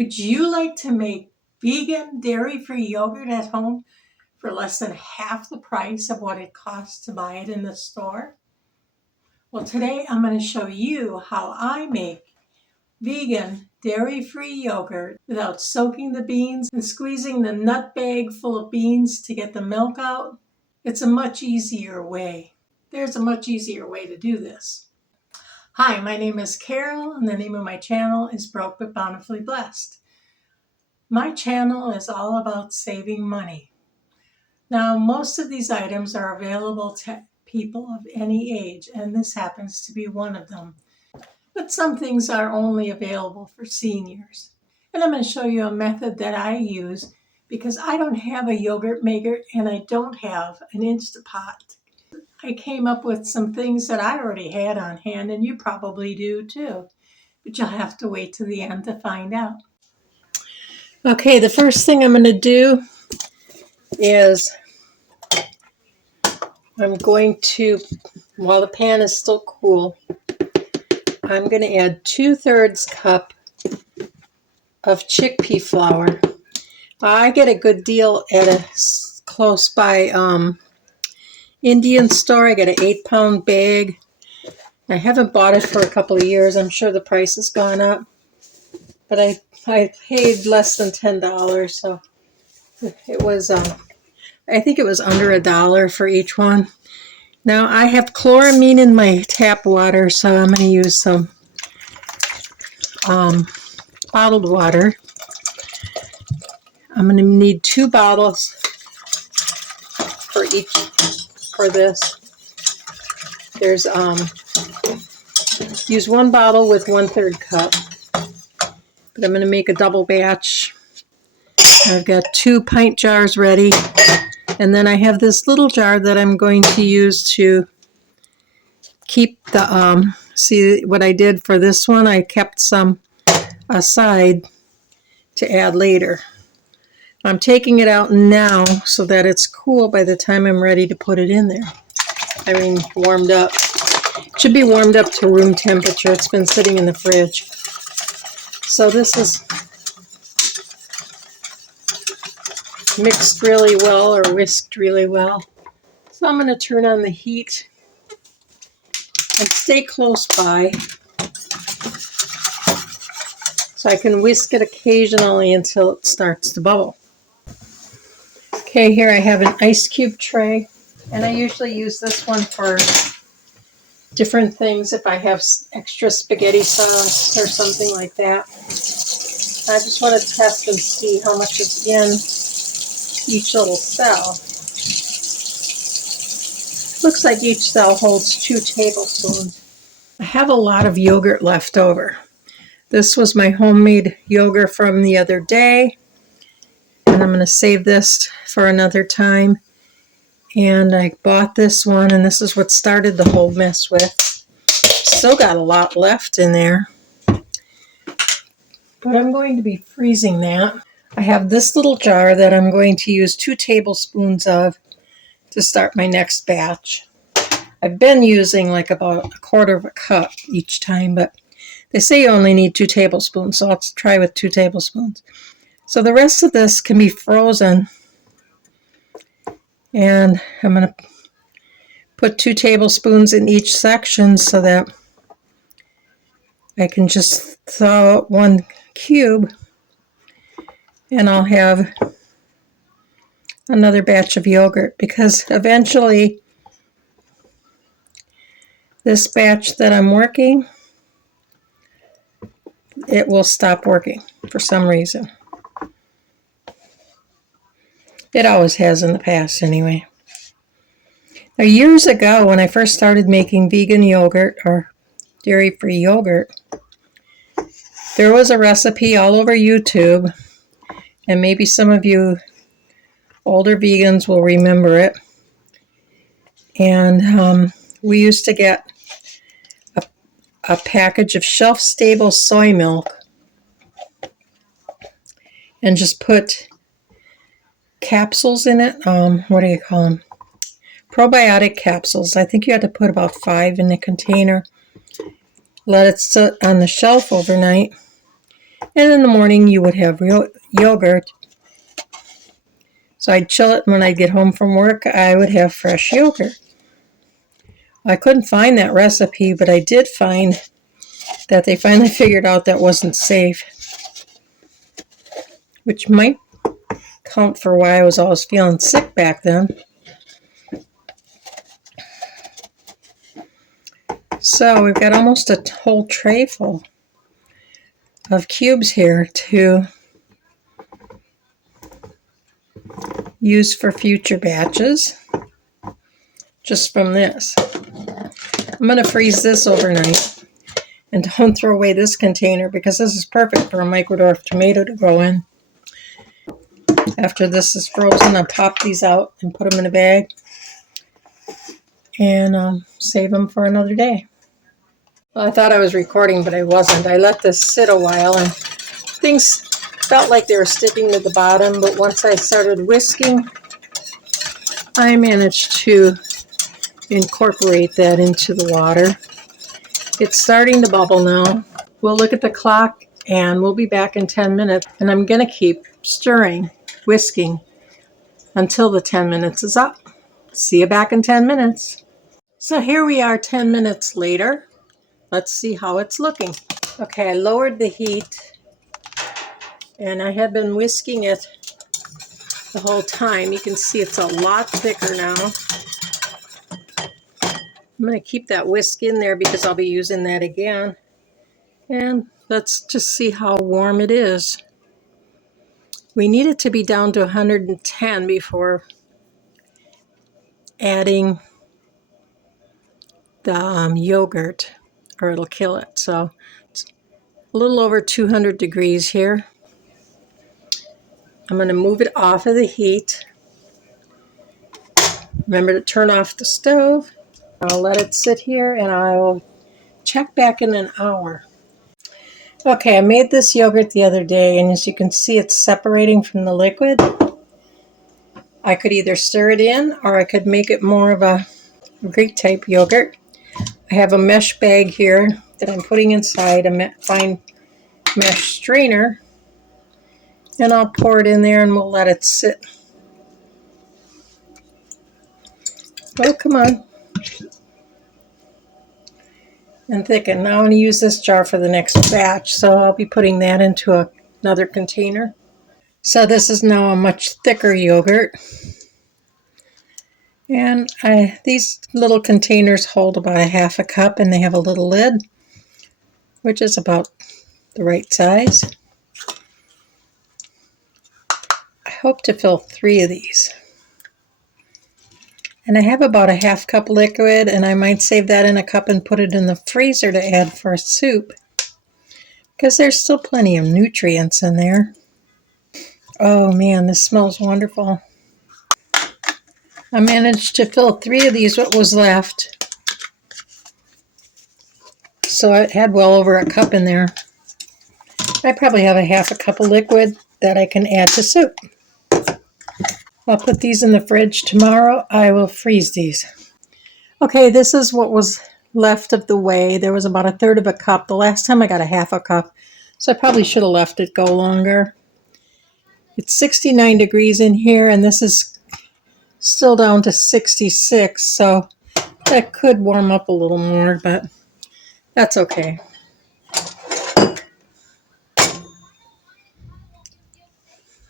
Would you like to make vegan, dairy-free yogurt at home for less than half the price of what it costs to buy it in the store? Well, today I'm going to show you how I make vegan, dairy-free yogurt without soaking the beans and squeezing the nut bag full of beans to get the milk out. It's a much easier way. There's a much easier way to do this. Hi, my name is Carole, and the name of my channel is Broke but Bountifully Blessed. My channel is all about saving money. Now, most of these items are available to people of any age, and this happens to be one of them. But some things are only available for seniors. And I'm going to show you a method that I use because I don't have a yogurt maker and I don't have an Instapot. I came up with some things that I already had on hand, and you probably do too. But you'll have to wait to the end to find out. Okay, the first thing I'm going to do is I'm going to, while the pan is still cool, I'm going to add 2/3 cup of chickpea flour. I get a good deal at a close by Indian store. I get an 8-pound bag. I haven't bought it for a couple of years. I'm sure the price has gone up. But I paid less than $10, so it was, I think it was under $1 for each one. Now I have chloramine in my tap water, so I'm going to use some bottled water. I'm going to need 2 bottles for this. There's use 1 bottle with 1/3 cup. But I'm going to make a double batch. I've got 2 pint jars ready. And then I have this little jar that I'm going to use to keep the, see what I did for this one? I kept some aside to add later. I'm taking it out now so that it's cool by the time I'm ready to put it in there. I mean, warmed up. It should be warmed up to room temperature. It's been sitting in the fridge. So this is mixed really well or whisked really well. So I'm going to turn on the heat and stay close by so I can whisk it occasionally until it starts to bubble. Okay, here I have an ice cube tray, and I usually use this one for different things if I have extra spaghetti sauce or something like that. I just want to test and see how much is in each little cell. Looks like each cell holds 2 tablespoons. I have a lot of yogurt left over. This was my homemade yogurt from the other day, and I'm going to save this for another time. And I bought this one, and this is what started the whole mess with. Still got a lot left in there, but I'm going to be freezing that. I have this little jar that I'm going to use 2 tablespoons of to start my next batch. I've been using like about 1/4 cup each time, but they say you only need 2 tablespoons, so I'll try with 2 tablespoons. So the rest of this can be frozen, and I'm going to put 2 tablespoons in each section so that I can just thaw out 1 cube, and I'll have another batch of yogurt, because eventually this batch that I'm working, it will stop working for some reason. It always has in the past anyway. Now, years ago, when I first started making vegan yogurt or dairy-free yogurt, there was a recipe all over YouTube, and maybe some of you older vegans will remember it. And we used to get a package of shelf-stable soy milk and just put capsules in it. What do you call them? Probiotic capsules. I think you had to put about 5 in the container. Let it sit on the shelf overnight. And in the morning you would have yogurt. So I'd chill it, and when I'd get home from work, I would have fresh yogurt. I couldn't find that recipe, but I did find that they finally figured out that wasn't safe, which might count for why I was always feeling sick back then. So we've got almost a whole tray full of cubes here to use for future batches just from this. I'm going to freeze this overnight, and don't throw away this container because this is perfect for a microdorf tomato to grow in. After this is frozen, I'll pop these out and put them in a bag and save them for another day. Well, I thought I was recording, but I wasn't. I let this sit a while, and things felt like they were sticking to the bottom, but once I started whisking, I managed to incorporate that into the water. It's starting to bubble now. We'll look at the clock, and we'll be back in 10 minutes, and I'm going to keep stirring, whisking, until the 10 minutes is up. See you back in 10 minutes. So here we are 10 minutes later. Let's see how it's looking. Okay, I lowered the heat, and I have been whisking it the whole time. You can see it's a lot thicker now. I'm going to keep that whisk in there because I'll be using that again. And let's just see how warm it is. We need it to be down to 110 before adding the yogurt, or it'll kill it. So it's a little over 200 degrees here. I'm going to move it off of the heat. Remember to turn off the stove. I'll let it sit here, and I'll check back in an hour. Okay, I made this yogurt the other day, and as you can see, it's separating from the liquid. I could either stir it in, or I could make it more of a Greek type yogurt. I have a mesh bag here that I'm putting inside a fine mesh strainer, and I'll pour it in there and we'll let it sit. Oh, come on. And thicken. Now I'm going to use this jar for the next batch, so I'll be putting that into another container. So this is now a much thicker yogurt. And these little containers hold about a half a cup, and they have a little lid, which is about the right size. I hope to fill 3 of these. And I have about a half cup liquid, and I might save that in a cup and put it in the freezer to add for soup, because there's still plenty of nutrients in there. Oh man, this smells wonderful. I managed to fill 3 of these, what was left. So I had well over a cup in there. I probably have a half a cup of liquid that I can add to soup. I'll put these in the fridge. Tomorrow I will freeze these. Okay, this is what was left of the whey. There was about a third of a cup. The last time I got a half a cup, so I probably should have left it go longer. It's 69 degrees in here, and this is still down to 66, so that could warm up a little more, but that's okay.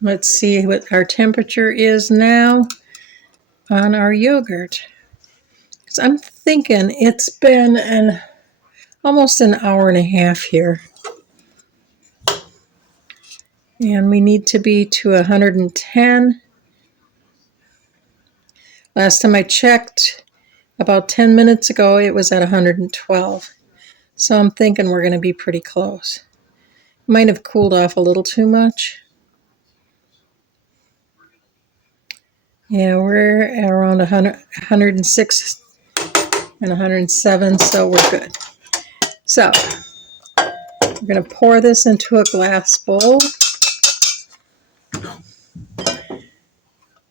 Let's see what our temperature is now on our yogurt. So I'm thinking it's been almost an hour and a half here. And we need to be to 110. Last time I checked, about 10 minutes ago, it was at 112. So I'm thinking we're going to be pretty close. Might have cooled off a little too much. Yeah, we're around 106 and 107, so we're good. So we're going to pour this into a glass bowl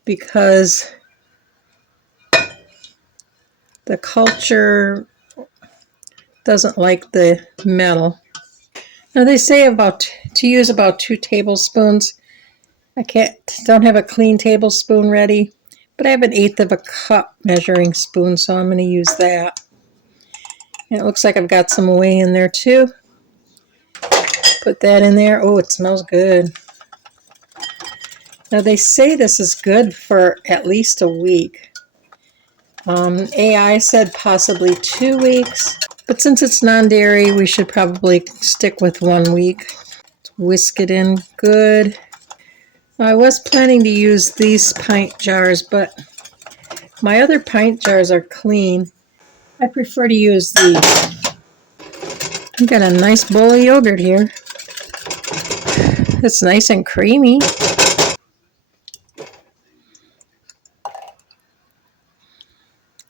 because the culture doesn't like the metal. Now they say to use about 2 tablespoons. I don't have a clean tablespoon ready, but I have an 1/8 of a cup measuring spoon, so I'm going to use that. And it looks like I've got some whey in there too. Put that in there. Oh, it smells good. Now they say this is good for at least a week. AI said possibly 2 weeks, but since it's non-dairy, we should probably stick with 1 week. Whisk it in good. I was planning to use these pint jars, but my other pint jars are clean. I prefer to use these. I've got a nice bowl of yogurt here. It's nice and creamy.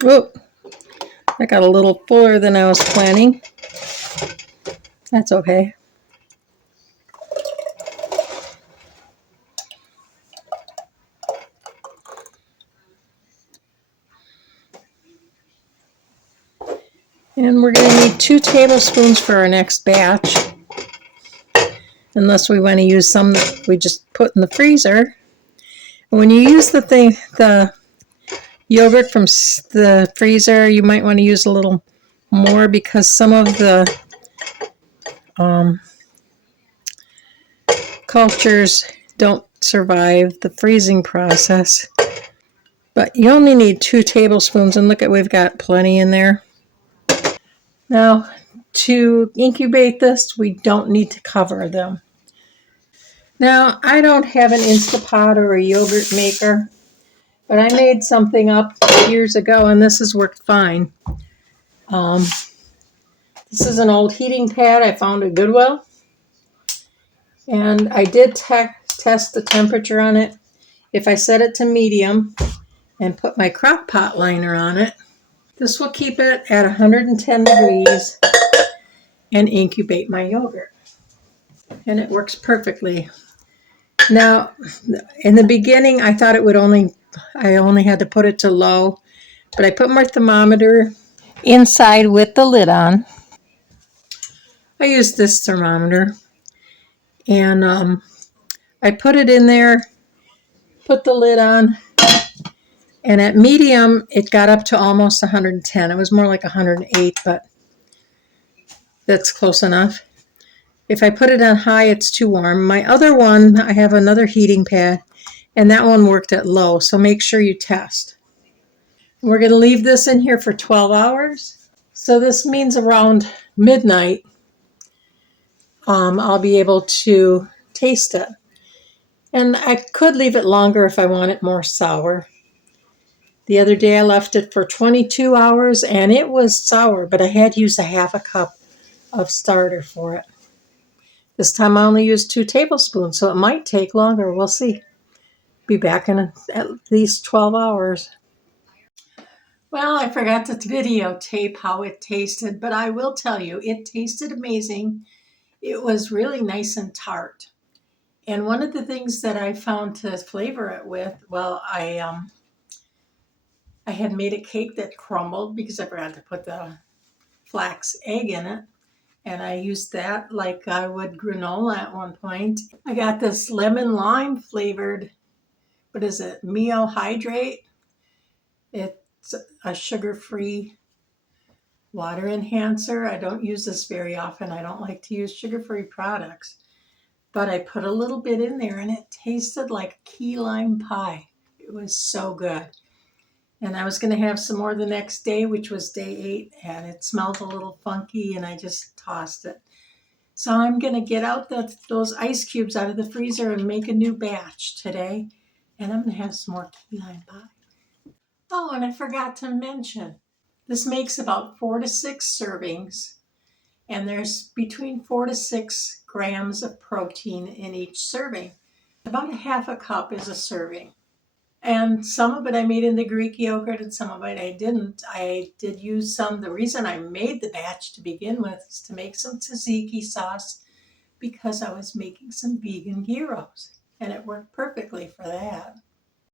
Whoop! That got a little fuller than I was planning. That's okay. And we're going to need 2 tablespoons for our next batch. Unless we want to use some that we just put in the freezer. And when you use the yogurt from the freezer, you might want to use a little more because some of the cultures don't survive the freezing process. But you only need 2 tablespoons, and look at, we've got plenty in there. Now, to incubate this, we don't need to cover them. Now, I don't have an Instapot or a yogurt maker, but I made something up years ago, and this has worked fine. This is an old heating pad I found at Goodwill, and I did test the temperature on it. If I set it to medium and put my crock pot liner on it, this will keep it at 110 degrees and incubate my yogurt. And it works perfectly. Now, in the beginning, I thought I only had to put it to low, but I put my thermometer inside with the lid on. I used this thermometer, and I put it in there, put the lid on, and at medium, it got up to almost 110. It was more like 108, but that's close enough. If I put it on high, it's too warm. My other one, I have another heating pad, and that one worked at low, so make sure you test. We're going to leave this in here for 12 hours. So this means around midnight, I'll be able to taste it. And I could leave it longer if I want it more sour. The other day I left it for 22 hours, and it was sour, but I had used a 1/2 cup of starter for it. This time I only used 2 tablespoons, so it might take longer. We'll see. Be back in at least 12 hours. Well, I forgot to videotape how it tasted, but I will tell you, it tasted amazing. It was really nice and tart. And one of the things that I found to flavor it with, well, I had made a cake that crumbled because I forgot to put the flax egg in it. And I used that like I would granola at one point. I got this lemon lime flavored, what is it, Mio Hydrate. It's a sugar-free water enhancer. I don't use this very often. I don't like to use sugar-free products. But I put a little bit in there, and it tasted like key lime pie. It was so good. And I was going to have some more the next day, which was day 8, and it smelled a little funky, and I just tossed it. So I'm going to get out those ice cubes out of the freezer and make a new batch today. And I'm going to have some more key lime pie. Oh, and I forgot to mention, this makes about 4 to 6 servings. And there's between 4 to 6 grams of protein in each serving. About a 1/2 cup is a serving. And some of it I made into Greek yogurt and some of it I didn't. I did use some. The reason I made the batch to begin with is to make some tzatziki sauce because I was making some vegan gyros. And it worked perfectly for that.